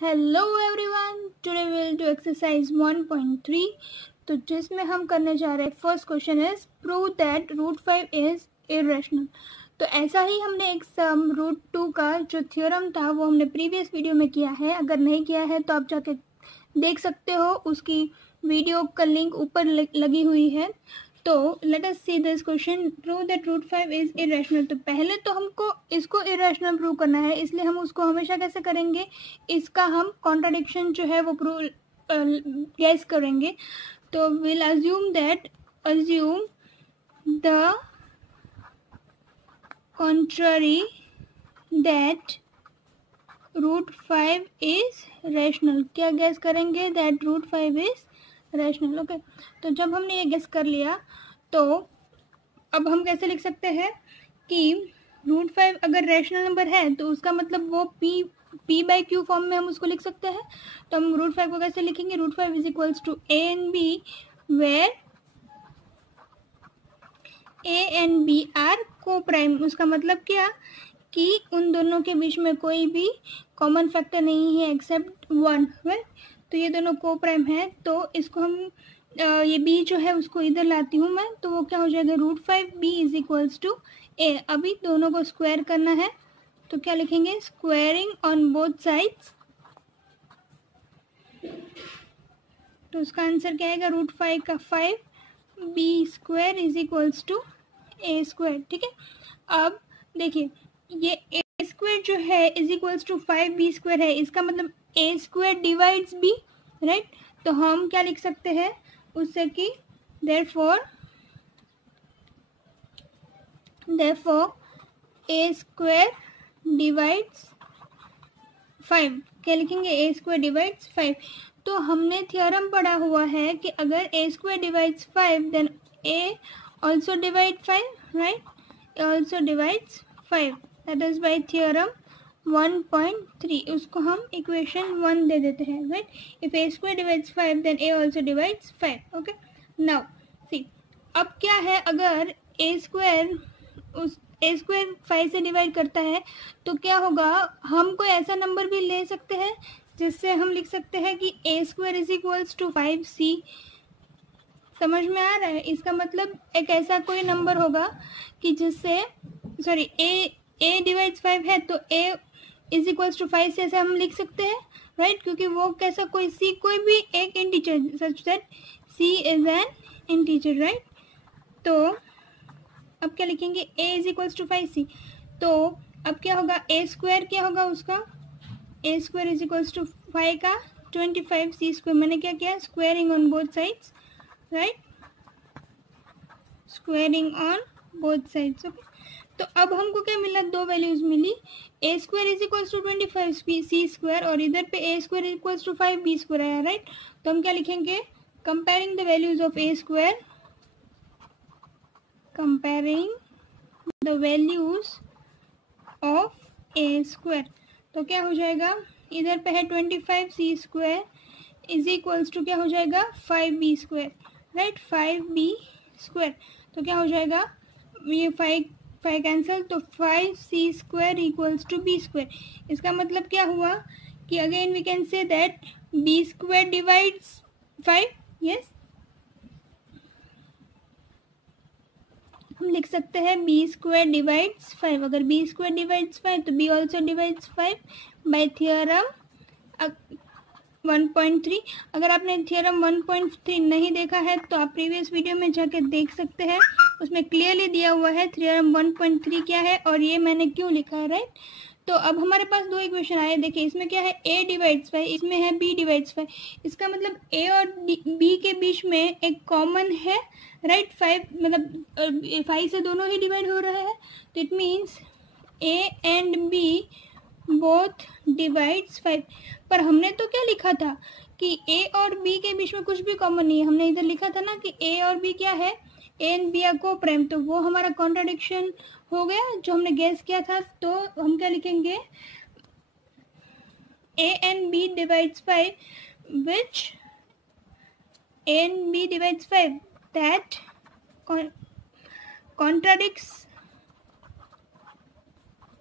Hello everyone, today will do exercise 1.3। तो जिसमें हम करने जा रहे हैं first question is prove that root 5 is irrational. तो ऐसा ही हमने एक सम रूट 2 का जो थ्योरम था वो हमने प्रीवियस वीडियो में किया है। अगर नहीं किया है तो आप जाके देख सकते हो, उसकी वीडियो का लिंक ऊपर लगी हुई है। तो let us see this question, prove that root 5 is irrational. तो पहले तो हमको इसको इरेशनल प्रूव करना है, इसलिए हम उसको हमेशा कैसे करेंगे, इसका हम कॉन्ट्राडिक्शन जो है वो प्रूव गैस करेंगे। तो will assume the contrary that root 5 is rational. क्या गैस करेंगे? That root 5 is rational. Okay, तो जब हमने ये गैस कर लिया तो अब हम कैसे लिख सकते हैं कि रूट 5 अगर रैशनल नंबर है तो उसका मतलब वो p बाई क्यू फॉर्म में हम उसको लिख सकते हैं। तो हम रूट 5 को कैसे लिखेंगे? Root 5 is equals to a and b where a and b are coprime. उसका मतलब क्या कि उन दोनों के बीच में कोई भी कॉमन फैक्टर नहीं है एक्सेप्ट 1, राइट। तो ये दोनों को प्राइम है, तो इसको हम ये b जो है उसको इधर लाती हूँ मैं, तो वो क्या हो जाएगा? Root 5 b is equals to a। अभी दोनों को स्क्वायर करना है, तो क्या लिखेंगे? Squaring on both sides. तो उसका आंसर क्या आएगा? रूट 5 का 5 b square is equals to a square. ठीक है, अब देखिए ये a स्क्वायर जो है is equals to 5b square है, इसका मतलब a square divides b, right. तो हम क्या लिख सकते हैं उससे कि therefore a स्क्वायर डिवाइड्स 5। क्या लिखेंगे? a square divides 5। तो हमने थ्योरम पढ़ा हुआ है कि अगर a square divides 5 then a also divide 5, right? A also divides 5, that is by theorem 1.3। उसको हम इक्वेशन 1 दे देते हैं, right? If a square divides 5 then a also divides 5. Okay, now see, अब क्या है, अगर a स्क्वायर उस a स्क्वायर 5 से डिवाइड करता है तो क्या होगा? हम कोई ऐसा नंबर भी ले सकते हैं जिससे हम लिख सकते हैं कि a square is equals to 5c। समझ में आ रहा है? इसका मतलब एक ऐसा कोई नंबर होगा कि जिससे सॉरी a डिवाइड्स 5 है तो a इज इक्वल्स टू 5 से ऐसा हम लिख सकते हैं, राइट। क्योंकि वो कैसा कोई c कोई भी एक integer such that c is an integer, right. तो अब क्या लिखेंगे? a is equals to 5c। तो अब क्या होगा? a स्क्वायर क्या होगा उसका? a square is equals to 5 का 25c स्क्वायर। मैंने क्या किया? Squaring on both sides, right, squaring on both sides. Okay, तो अब हमको क्या मिला? दो वैल्यूज मिली, a square is equals to 25c square और इधर पे a square equals to 5b square आया, राइट। तो हम क्या लिखेंगे? Comparing the values of a square, comparing the values of a square. तो क्या हो जाएगा? इधर पे है 25c square is equals to क्या हो जाएगा? 5b square, right, 5b square. तो क्या हो जाएगा? ये 5 कैंसिल, तो 5c square equals to b square. इसका मतलब क्या हुआ कि again we can say that b square divides 5। Yes, हम लिख सकते हैं b स्क्वायर डिवाइड्स 5। अगर b स्क्वायर डिवाइड्स 5 तो b also divides 5 by theorem 1.3। अगर आपने थियोरम 1.3 नहीं देखा है तो आप प्रीवियस वीडियो में जाके देख सकते हैं, उसमें क्लियरली दिया हुआ है थियोरम 1.3 क्या है और ये मैंने क्यों लिखा है, राइट। तो अब हमारे पास दो इक्वेशन आए, देखिए इसमें क्या है? a डिवाइड्स 5, इसमें है b डिवाइड्स 5। इसका मतलब a और b के बीच में एक कॉमन है, राइट। 5 मतलब 5 से दोनों ही डिवाइड हो रहा है, तो it means a and b both divides 5। पर हमने तो क्या लिखा था कि a और b के बीच में कुछ भी कॉमन नहीं है। हमने इधर लिखा था ना कि a और b क्या है? a एंड b आर को प्राइम। तो वो हमारा कॉन्ट्राडिक्शन हो गया जो हमने गैस किया था। तो हम क्या लिखेंगे? a and b divides 5 which a and b divides 5 that contradicts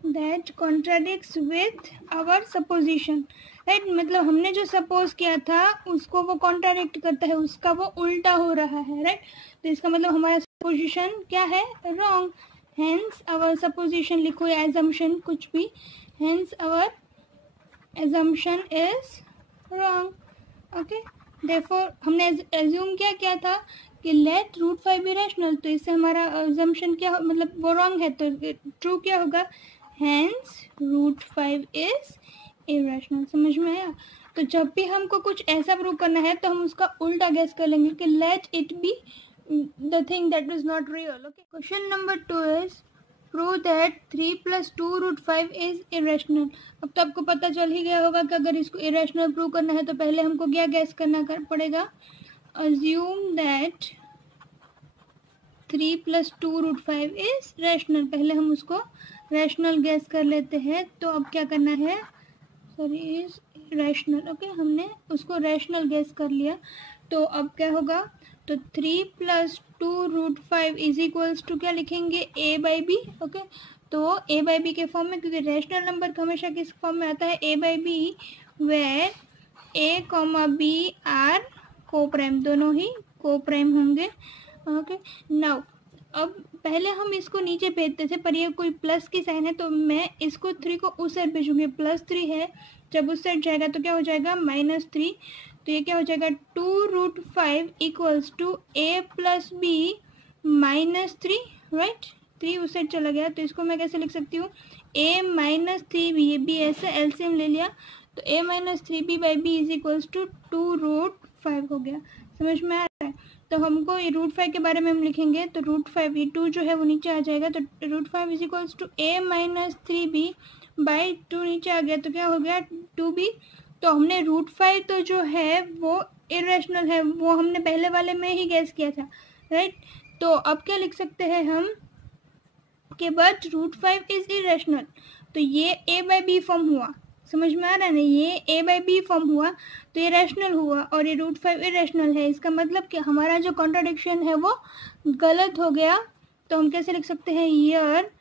that contradicts with our supposition, right. मतलब हमने जो सपोज किया था उसको वो कॉन्ट्राडिक्ट करता है, उसका वो उल्टा हो रहा है, राइट। तो इसका मतलब हमारा सपोजिशन क्या है, रॉन्ग। हेंस आवर सपोजिशन लिखो या एजम्पशन कुछ भी, hence our assumption is wrong. Okay, therefore हमने एज्यूम क्या था कि लेट रूट 5 बी रैशनल, तो इससे हमारा एजम्पशन क्या मतलब वो रॉन्ग है, तो ट्रू क्या होगा, हेंस रूट 5 इज इरेशनल। समझ में आया। तो जब भी हमको कुछ ऐसा प्रूव करना है तो हम उसका उल्टा गेस कर लेंगे कि let it be the thing that is not real. Okay, question number 2 is prove that 3 + 2 √5 is irrational. अब तो आपको पता चल ही गया होगा कि अगर इसको इरेशनल प्रूव करना है तो पहले हमको क्या गेस करना पड़ेगा, assume that 3 + 2 √5 इज रैशनल। पहले हम उसको रैशनल गेस कर लेते हैं। तो अब क्या करना है, सॉरी इज रैशनल। ओके, हमने उसको रैशनल गेस कर लिया। तो अब क्या होगा, तो 3 + 2 √5 इज इक्वल्स टू क्या लिखेंगे, a/b। ओके, तो a/b के फॉर्म में, क्योंकि रैशनल नंबर हमेशा किस फॉर्म में आता है, a/b, where a, b are coprime, दोनों ही को-प्राइम होंगे। ओके, नाउ अब पहले हम इसको नीचे भेजते थे पर ये कोई प्लस की साइन है तो मैं इसको 3 को उस साइड भेजूंगी, +3 है, जब उस साइड जाएगा तो क्या हो जाएगा, -3। तो ये क्या हो जाएगा, 2 √5 equals to a + b -3, right. 3 उस साइड चला गया तो इसको मैं कैसे लिख सकती हूँ, a -3b, ये भी ऐसे एलसीएम ले लिया तो a -3b/b is equals to 2 √5 हो गया। समझ में आ रहा है। तो हमको ये √5 के बारे में हम लिखेंगे तो √5, ये 2 जो है वो नीचे आ जाएगा, तो √5 is equals to a -3b/2 नीचे आ गया तो क्या हो गया, 2b। तो हमने √5 तो जो है वो इरेशनल है, वो हमने पहले वाले में ही गैस किया था, राइट। तो अब क्या लिख सकते हैं हम कि बट √5 इज इरेशनल, तो ये a/b फॉर्म हुआ। समझ में आ रहा है ना, ये a/b फॉर्म हुआ तो ये रैशनल हुआ और ये √5 इरेशनल है। इसका मतलब कि हमारा जो कॉन्ट्राडिक्शन है वो गलत हो गया। तो हम कैसे लिख सकते हैं, here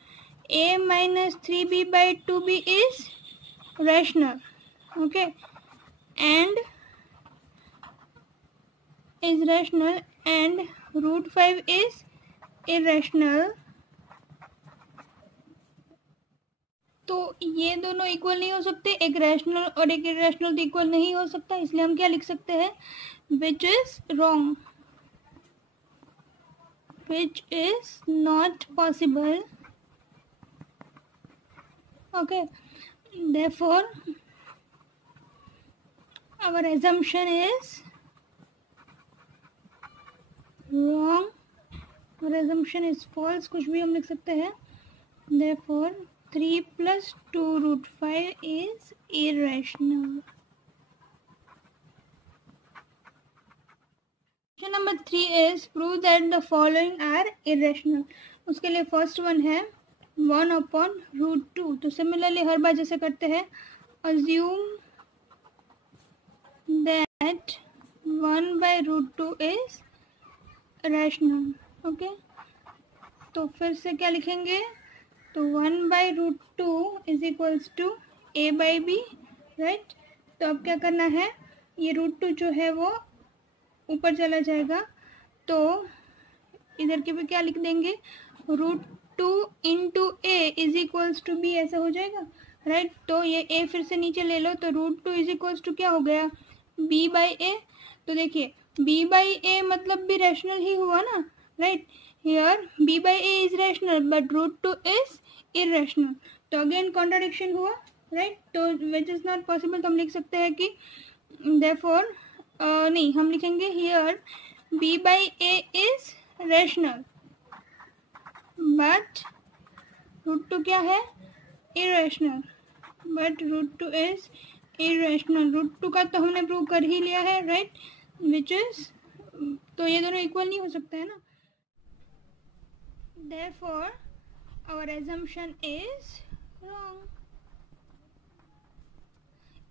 a -3b/2b is rational, okay, and is rational and √5 is irrational. तो ये दोनों इक्वल नहीं हो सकते, एक रैशनल और एक इरेशनल तो इक्वल नहीं हो सकता, इसलिए हम क्या लिख सकते हैं, which is wrong, which is not possible. Okay, therefore our assumption is wrong, our assumption is false, कुछ भी हम लिख सकते हैं। therefore 3 + 2 √5 is irrational. Question number 3 is prove that the following are irrational. उसके लिए फर्स्ट वन है 1/√2। तो सिमिलरली हर बार जैसे करते हैं, assume that 1/√2 is rational. Okay, तो फिर से क्या लिखेंगे, तो 1/√2 is equals to a/b, right. तो अब क्या करना है, ये √2 जो है वो ऊपर चला जाएगा तो इधर के भी क्या लिख देंगे, √2 × a is equals to b, ऐसा हो जाएगा, राइट। तो ये a फिर से नीचे ले लो तो √2 इज इक्वल्स टू क्या हो गया, b/a। तो देखिए b/a मतलब भी रैशनल ही हुआ ना, right. Here b/a is rational but √2 is irrational, तो अगेन कॉन्ट्राडिक्शन हुआ, राइट। तो विच इज नॉट पॉसिबल, तो हम लिख सकते हैं कि देयरफॉर नहीं, हम लिखेंगे here b/a is rational but √2 क्या है, इरेशनल, बट √2 इज इरेशनल। √2 का तो हमने प्रूव कर ही लिया है, राइट, विच इज, तो ये दोनों इक्वल नहीं हो सकता है ना। therefore our assumption is wrong.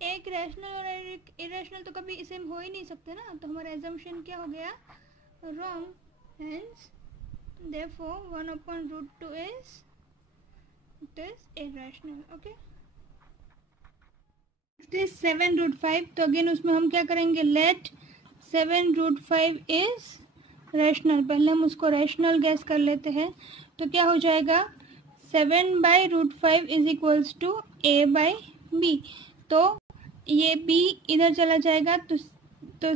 एक रैशनल और एक इरेशनल तो कभी सेम हो ही नहीं सकते ना, तो हमारा assumption क्या हो गया, wrong. Hence therefore 1/√2 is it is irrational. Okay, next is 7√5. तो अगेन उसमें हम क्या करेंगे, लेट 7√5 इज रैशनल. पहले हम उसको रैशनल गैस कर लेते हैं. तो क्या हो जाएगा, 7/√5 इज इक्वल्स टू a/b. तो ये b इधर चला जाएगा, तो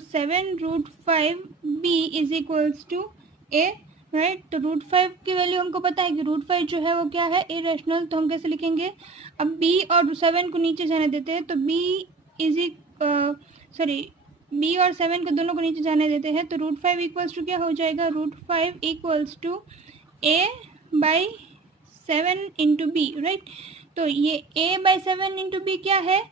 7√5b is equals to a, right. तो √5 की वैल्यू हमको पता है कि √5 जो है वो क्या है, इरेशनल. तो हम कैसे लिखेंगे, अब b और 7 को नीचे जाने देते हैं. तो b और 7 को दोनों को नीचे जाने देते हैं. तो √5 इक्वल्स टू क्या हो जाएगा, √5 equals to a/7 into b, right. तो ये a/7 इंटू b क्या है,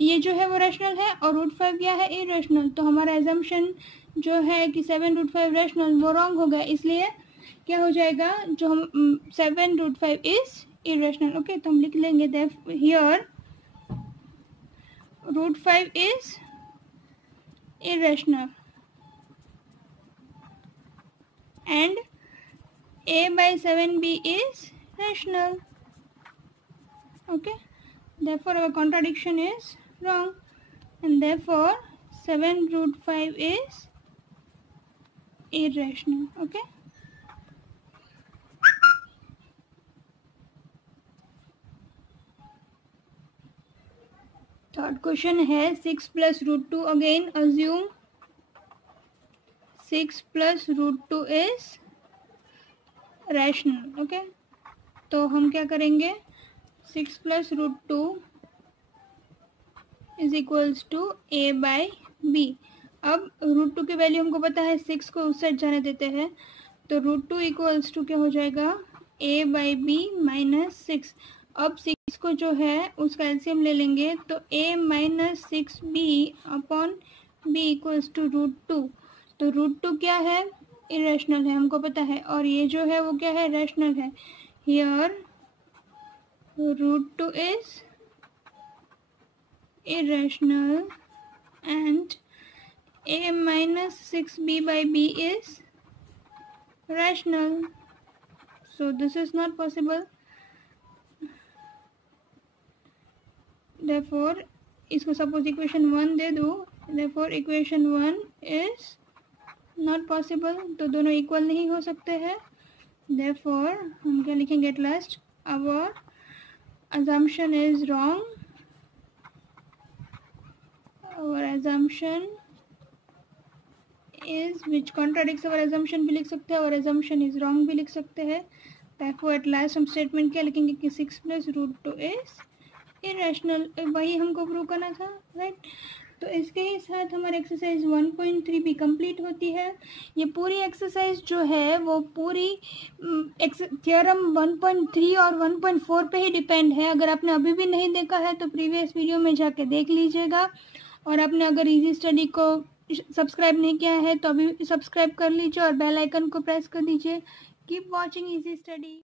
ये जो है वो रैशनल है और √5 क्या है, इरेशनल. तो हमारा एजम्पशन जो है कि 7√5 रैशनल, वो रॉन्ग हो गया. इसलिए क्या हो जाएगा, जो हम 7√5 इज इरेशनल. ओके, तो हम लिख लेंगे here √5 is irrational and a/7b is rational. Okay, therefore our contradiction is wrong and therefore 7√5 is irrational. Okay, third question है 6 + √2. Again assume 6 + √2 is rational. Okay, तो हम क्या करेंगे, 6 + √2 इज इक्वल्स टू a/b. अब √2 की वैल्यू हमको पता है, 6 को उस साइड जाने देते हैं. तो √2 इक्वल्स टू क्या हो जाएगा, a/b - 6. अब 6 को जो है उसका एलसीएम ले लेंगे. तो a - 6b upon b equals to √2. तो √2 क्या है, इरेशनल है, हमको पता है. और ये जो है वो क्या है, रैशनल है. Here √2 is irrational and a - 6b/b is rational. So this is not possible. Therefore इसको सपोज इक्वेशन 1 दे दो. Therefore equation 1 is not possible. तो दोनों इक्वल नहीं हो सकते हैं. Therefore हम क्या लिखेंगे, at last our assumption is wrong. Our assumption is, which contradicts our assumption भी लिख सकते हैं और assumption is wrong भी लिख सकते हैं. Therefore at last हम स्टेटमेंट क्या लिखेंगे कि 6 + √2 is irrational. वही हमको प्रूव करना था, राइट. तो इसके ही साथ हमारी एक्सरसाइज 1.3 भी कंप्लीट होती है. ये पूरी एक्सरसाइज जो है वो पूरी थ्योरम 1.3 और 1.4 पे ही डिपेंड है. अगर आपने अभी भी नहीं देखा है तो प्रीवियस वीडियो में जाके देख लीजिएगा. और आपने अगर इजी स्टडी को सब्सक्राइब नहीं किया है तो अभी सब्सक्राइब कर लीजिए और बेल आइकन को प्रेस कर दीजिए. Keep watching easy study.